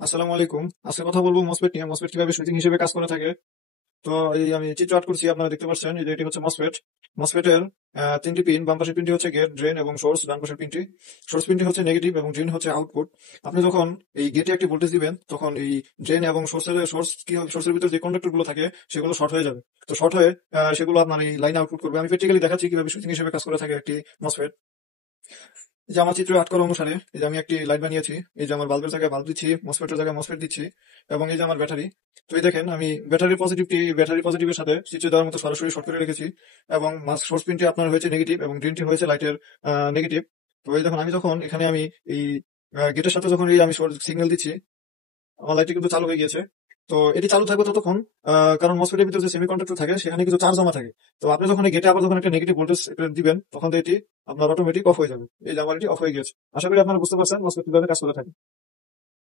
আসসালামু আলাইকুম। আজকে কথা বলবো মসফেট নিয়ে। মসফেট কিভাবে সুইচিং হিসেবে কাজ করে থাকে। তো এই আমি চিত্র আর্ট করছি, আপনারা দেখতে পাচ্ছেন। এই যে এটি হচ্ছে মসফেট। মসফেটের তিনটি পিন, বাম পাশের পিনটি হচ্ছে গেট, ড্রেন এবং সোর্স। ডান পাশের পিনটি, সোর্স পিনটি হচ্ছে নেগেটিভ এবং ড্রেন হচ্ছে আউটপুট। আপনি যখন এই গেটে একটি ভোল্টেজ দিবেন, তখন এই ড্রেন এবং সোর্সের ভিতরে যে কন্ডাক্টর গুলো থাকে সেগুলো শর্ট হয়ে যাবে। তো শর্ট হয়ে সেগুলো আপনার এই লাইন আউটপুট করবে। আমি প্র্যাকটিক্যালি দেখাচ্ছি কিভাবে সুইচিং হিসেবে কাজ করে থাকে একটি মসফেট। এই যে আমার চিত্র আট করা অনুসারে এই যে আমি একটি লাইট বানিয়েছি। এই যে আমার বাল্বের জায়গায় বাল্ব দিচ্ছি, মসফেটের জায়গায় মসফেট দিচ্ছি, এবং এই যে আমার ব্যাটারি। তো এই দেখেন, আমি ব্যাটারি পজিটিভের সাথে সুইচে দেওয়ার মতো সরাসরি শর্ট করে রেখেছি। এবং সোর্স পিনটি আপনার হয়েছে নেগেটিভ এবং গ্রিনটি হয়েছে লাইটের নেগেটিভ। তো এই দেখুন, আমি যখন এখানে আমি এই গেটের সাথে যখন এই আমি সিগন্যাল দিচ্ছি, আমার লাইটটি কিন্তু চালু হয়ে গিয়েছে। তো এটি চালু থাকবে ততক্ষণ, কারণ মসফেটের ভিতরে যে সেমিকন্ডাক্টর থাকে সেখানে কিছু চার্জ জমা থাকে। তো আপনি যখন এই গেটে আবার যখন একটা নেগেটিভ ভোল্টেজ দিবেন, তখন তো এটি আপনার অটোমেটিক অফ হয়ে যাবে। এই যে আমার এটি অফ হয়ে গেছে। আশা করি আপনারা বুঝতে পারছেন মসফেট কিভাবে কাজ করে থাকে।